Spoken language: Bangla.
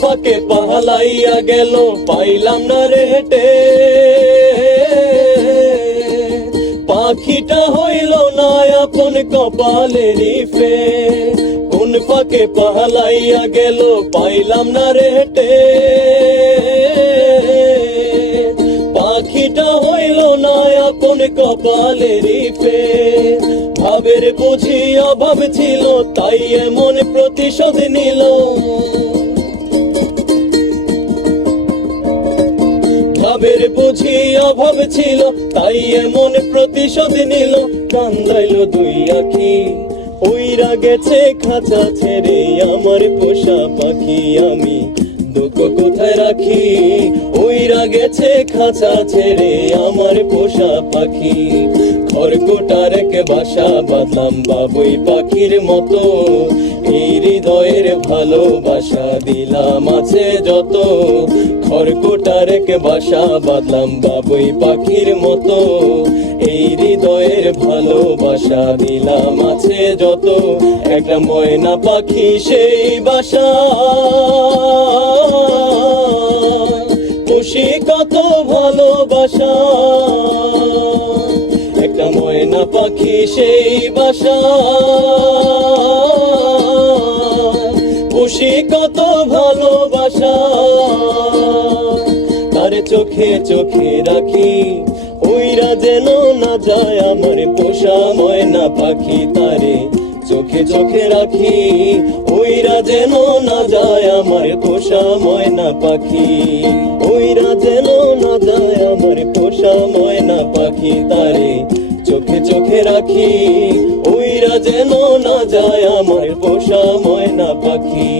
ফাঁকে পালাইয়া গেল পাইলাম না রে হেঁটে, পাখিটা হইল না আপন কপালেরই ফে। কোন ফাঁকে পালাইয়া গেল পাইলাম না রে হেঁটে, পাখিটা হইল না আপন কপালেরই ফে। ভাবের বুঝি অভাব ছিল তাই এমন প্রতিশোধ নিল, ভাবের বুঝি অভাব ছিল তাই এমন প্রতিশোধ নিল। কান্দাইল দুই আখি উইরা গেছে খাঁচা ছেড়ে, আমার পোষা পাখি আমি দুঃখ কোথায় রাখি। উইরা গেছে খাঁচা ছেড়ে আমার পোষা পাখি, খড়কুটার এক বাসা বাঁধলাম বাবুই পাখির মতো। এই হৃদয়ের ভালোবাসা দিলাম আছে যত, খড়কুটার এক বাসা বাঁধলাম বাবুই পাখির মতো। এই হৃদয়ের ভালোবাসা দিলাম আছে যত, একটা ময়না পাখি সেই বাসা খুশি কত ভালোবাসা। একটা ময়না পাখি সেই বাসা খুশি কত ভালোবাসা। তার চোখে চোখে রাখি উইরা যেন না যায় আমার পোষা ময়না পাখি, তারে চোখে চোখে রাখি উইরা যেন না যায় আমার পোষা ময়না পাখি। উইরা যেন না যায় আমার পোষা ময়না পাখি, তারে চোখে চোখে রাখি উইরা যেন না যায় আমার পোষা ময়না পাখি।